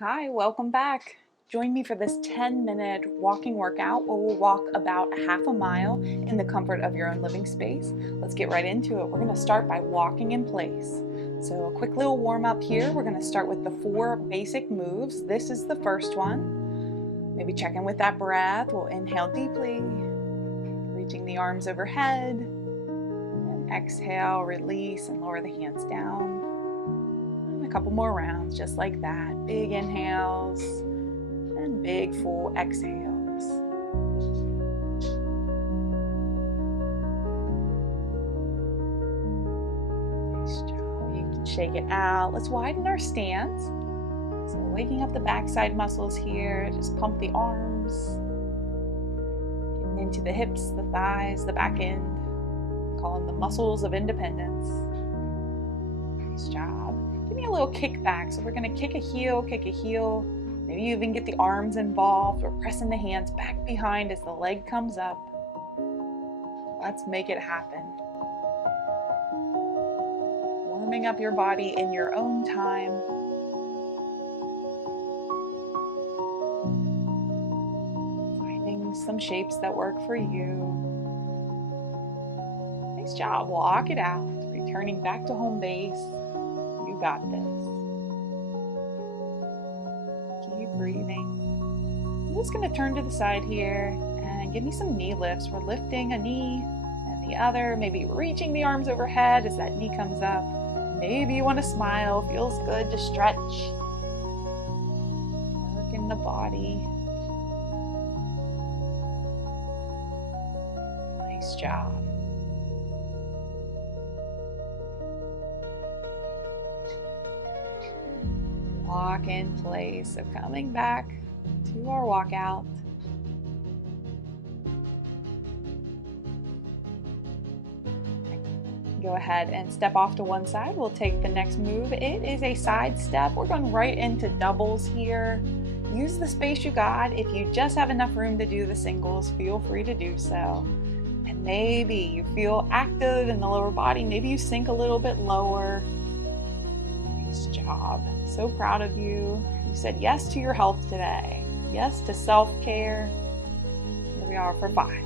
Hi, welcome back. Join me for this 10-minute walking workout where we'll walk about a half a mile in the comfort of your own living space. Let's get right into it. We're going to start by walking in place. So a quick little warm up here. We're going to start with the 4 basic moves. This is the first one. Maybe check in with that breath. We'll inhale deeply, reaching the arms overhead. And exhale, release, and lower the hands down. A couple more rounds just like that. Big inhales and big full exhales. Nice job. You can shake it out. Let's widen our stance. So waking up the backside muscles here. Just pump the arms. Getting into the hips, the thighs, the back end. Call them the muscles of independence. Nice job. Give me a little kickback. So we're going to kick a heel. Maybe you even get the arms involved. We're pressing the hands back behind as the leg comes up. Let's make it happen. Warming up your body in your own time. Finding some shapes that work for you. Nice job. Walk it out. Returning back to home base. You got this. Keep breathing. I'm just going to turn to the side here and give me some knee lifts. We're lifting a knee and the other, maybe reaching the arms overhead as that knee comes up. Maybe you want to smile. Feels good to stretch. Work in the body. Nice job. Walk in place. So coming back to our walkout. Go ahead and step off to one side. We'll take the next move. It is a side step. We're going right into doubles here. Use the space you got. If you just have enough room to do the singles, feel free to do so. And maybe you feel active in the lower body. Maybe you sink a little bit lower. Nice job. So proud of you. You said yes to your health today. Yes to self-care. Here we are for 5,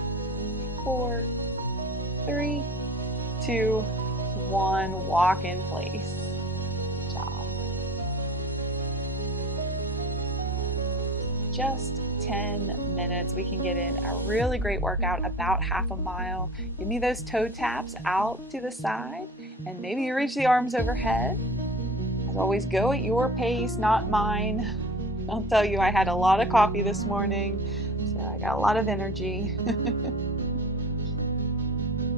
4, 3, 2, 1. Walk in place. Good job. Just 10 minutes. We can get in a really great workout, about half a mile. Give me those toe taps out to the side, and maybe you reach the arms overhead. As always, go at your pace, not mine. I'll tell you, I had a lot of coffee this morning, so I got a lot of energy.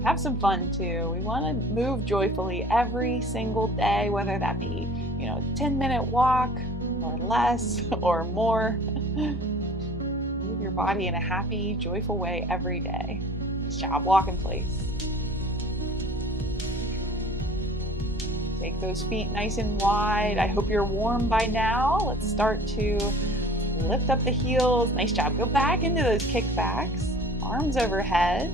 Have some fun too. We want to move joyfully every single day, whether that be, 10-minute walk or less or more. Move your body in a happy, joyful way every day. Nice job. Walk in place. Take those feet nice and wide. I hope you're warm by now. Let's start to lift up the heels. Nice job. Go back into those kickbacks. Arms overhead.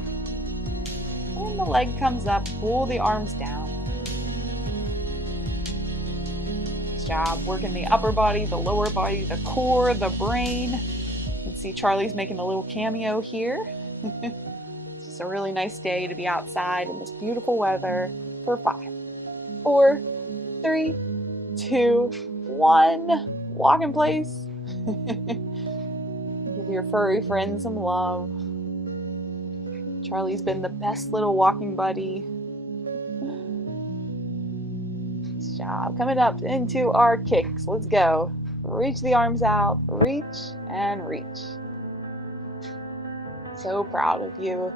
When the leg comes up, pull the arms down. Nice job. Working the upper body, the lower body, the core, the brain. You can see Charlie's making a little cameo here. It's just a really nice day to be outside in this beautiful weather for 5, 4, 3, 2, 1. Walk in place. Give your furry friend some love. Charlie's been the best little walking buddy. Nice job. Coming up into our kicks. Let's go. Reach the arms out. Reach and reach. So proud of you.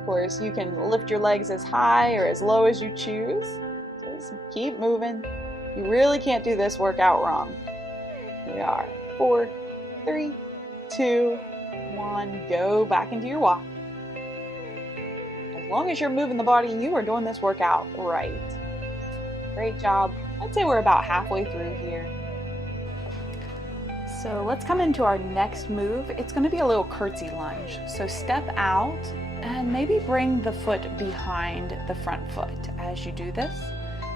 Of course, you can lift your legs as high or as low as you choose. Just keep moving. You really can't do this workout wrong. Here we are. 4, 3, 2, 1. Go back into your walk. As long as you're moving the body, you are doing this workout right. Great job. I'd say we're about halfway through here. So let's come into our next move. It's going to be a little curtsy lunge. So step out and maybe bring the foot behind the front foot. As you do this,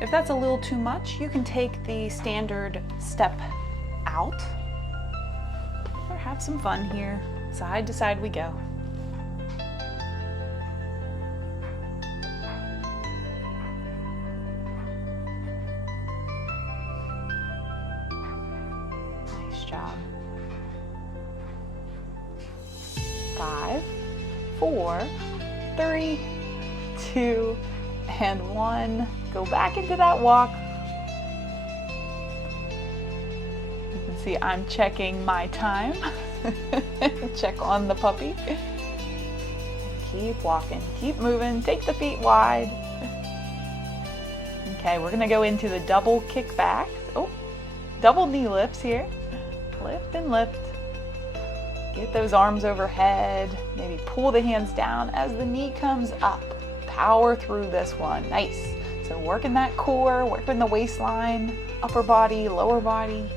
If that's a little too much, you can take the standard step out or have some fun here. Side to side we go. Nice job. 5, 4, 3, 2, and 1. Go back into that walk. You can see I'm checking my time. Check on the puppy. Keep walking, keep moving, take the feet wide. Okay, we're gonna go into the double kickbacks. Oh, double knee lifts here. Lift and lift. Get those arms overhead. Maybe pull the hands down as the knee comes up. Power through this one. Nice. So working that core, working the waistline, upper body, lower body.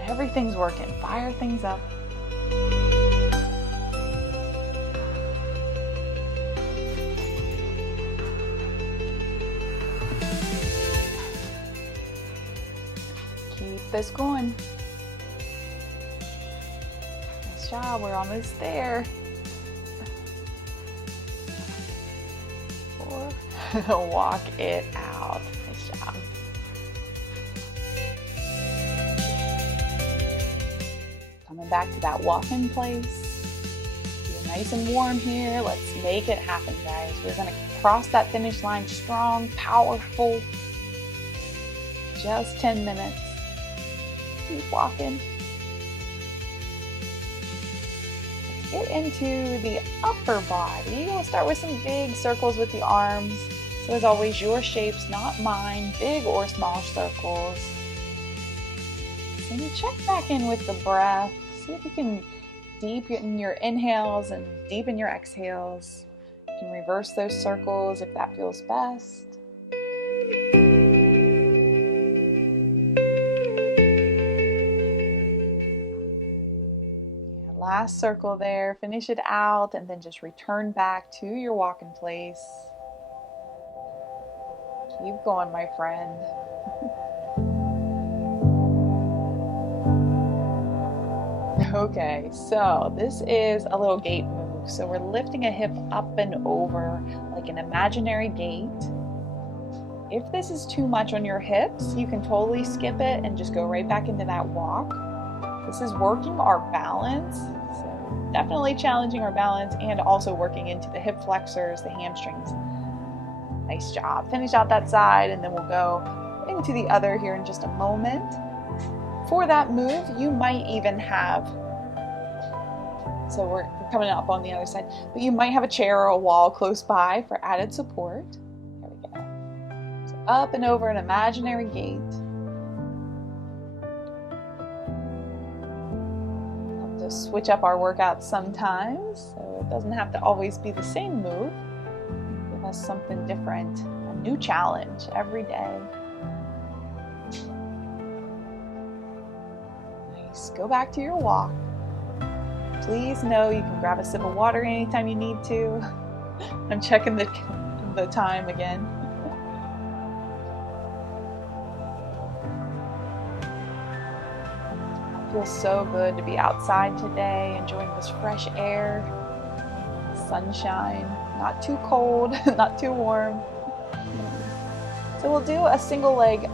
Everything's working. Fire things up. Keep this going. Nice job. We're almost there. 4. Walk it out. Nice job. Coming back to that walk-in place. You're nice and warm here. Let's make it happen, guys. We're going to cross that finish line strong, powerful. Just 10 minutes. Keep walking. Let's get into the upper body. We'll start with some big circles with the arms. So as always, your shapes, not mine, big or small circles. So you check back in with the breath. See if you can deepen your inhales and deepen your exhales. You can reverse those circles if that feels best. Last circle there, finish it out, and then just return back to your walk-in place. Keep going, my friend. Okay, so this is a little gate move. So we're lifting a hip up and over like an imaginary gate. If this is too much on your hips, you can totally skip it and just go right back into that walk. This is working our balance, so definitely challenging our balance and also working into the hip flexors, the hamstrings. Nice job. Finish out that side and then we'll go into the other here in just a moment. For that move, you might even have, so we're coming up on the other side, but you might have a chair or a wall close by for added support. There we go. So up and over an imaginary gate. Love to switch up our workouts sometimes, so it doesn't have to always be the same move. Give us something different, a new challenge every day. Go back to your walk. Please know you can grab a sip of water anytime you need to. I'm checking the time again. It feels so good to be outside today, enjoying this fresh air, sunshine, not too cold, not too warm. So we'll do a single leg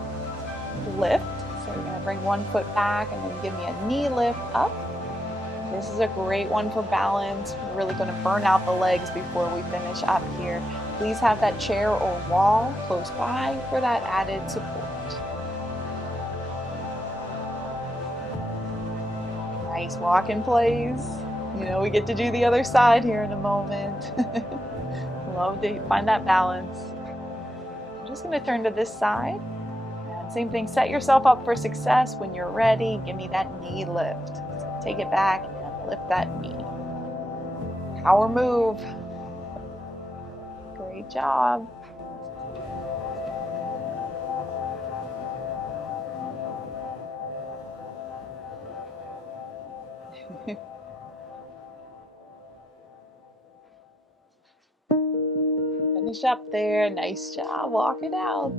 lift. So we're going to bring one foot back and then give me a knee lift up. This is a great one for balance. We're really going to burn out the legs before we finish up here. Please have that chair or wall close by for that added support. Nice walk in place. You know, we get to do the other side here in a moment. Love to find that balance. I'm just going to turn to this side. Same thing, set yourself up for success when you're ready. Give me that knee lift. So take it back and lift that knee. Power move. Great job. Finish up there. Nice job. Walk it out.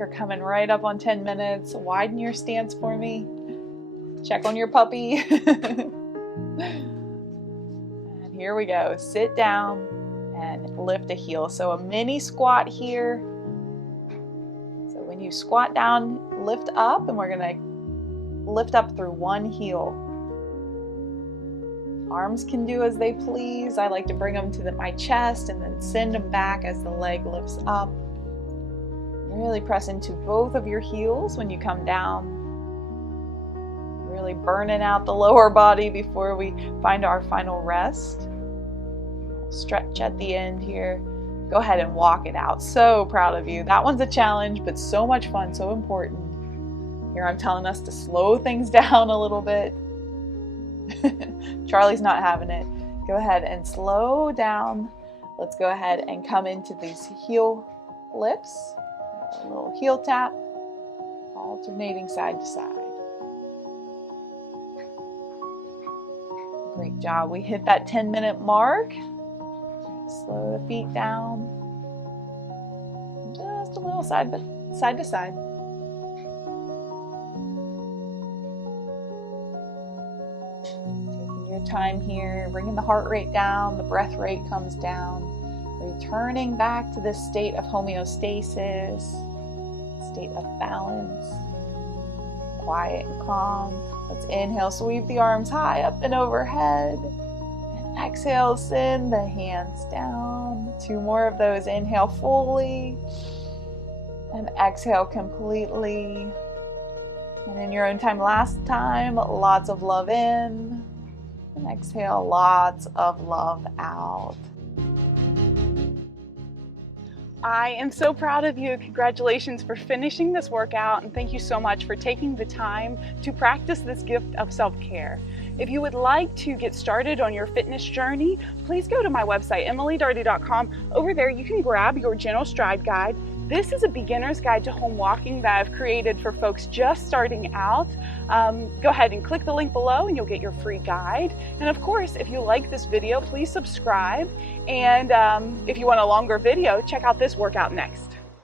We are coming right up on 10 minutes. Widen your stance for me. Check on your puppy. And here we go. Sit down and lift a heel. So a mini squat here. So when you squat down, lift up, and we're gonna lift up through one heel. Arms can do as they please. I like to bring them to my chest and then send them back as the leg lifts up. Really press into both of your heels when you come down. Really burning out the lower body before we find our final rest. Stretch at the end here. Go ahead and walk it out. So proud of you. That one's a challenge, but so much fun, so important. Here I'm telling us to slow things down a little bit. Charlie's not having it. Go ahead and slow down. Let's go ahead and come into these heel lifts. A little heel tap, alternating side to side. Great job. We hit that 10-minute mark. Slow the feet down. Just a little side to side. Taking your time here, bringing the heart rate down, the breath rate comes down. Returning back to this state of homeostasis, state of balance, quiet and calm. Let's inhale, sweep the arms high up and overhead. Exhale, send the hands down. 2 more of those. Inhale fully and exhale completely. And in your own time, last time, lots of love in and exhale, lots of love out. I am so proud of you. Congratulations for finishing this workout, and thank you so much for taking the time to practice this gift of self-care. If you would like to get started on your fitness journey, please go to my website, emilydaugherty.com. Over there, you can grab your Gentle Stride Guide. This is a beginner's guide to home walking that I've created for folks just starting out. Go ahead and click the link below and you'll get your free guide. And of course, if you like this video, please subscribe. And if you want a longer video, check out this workout next.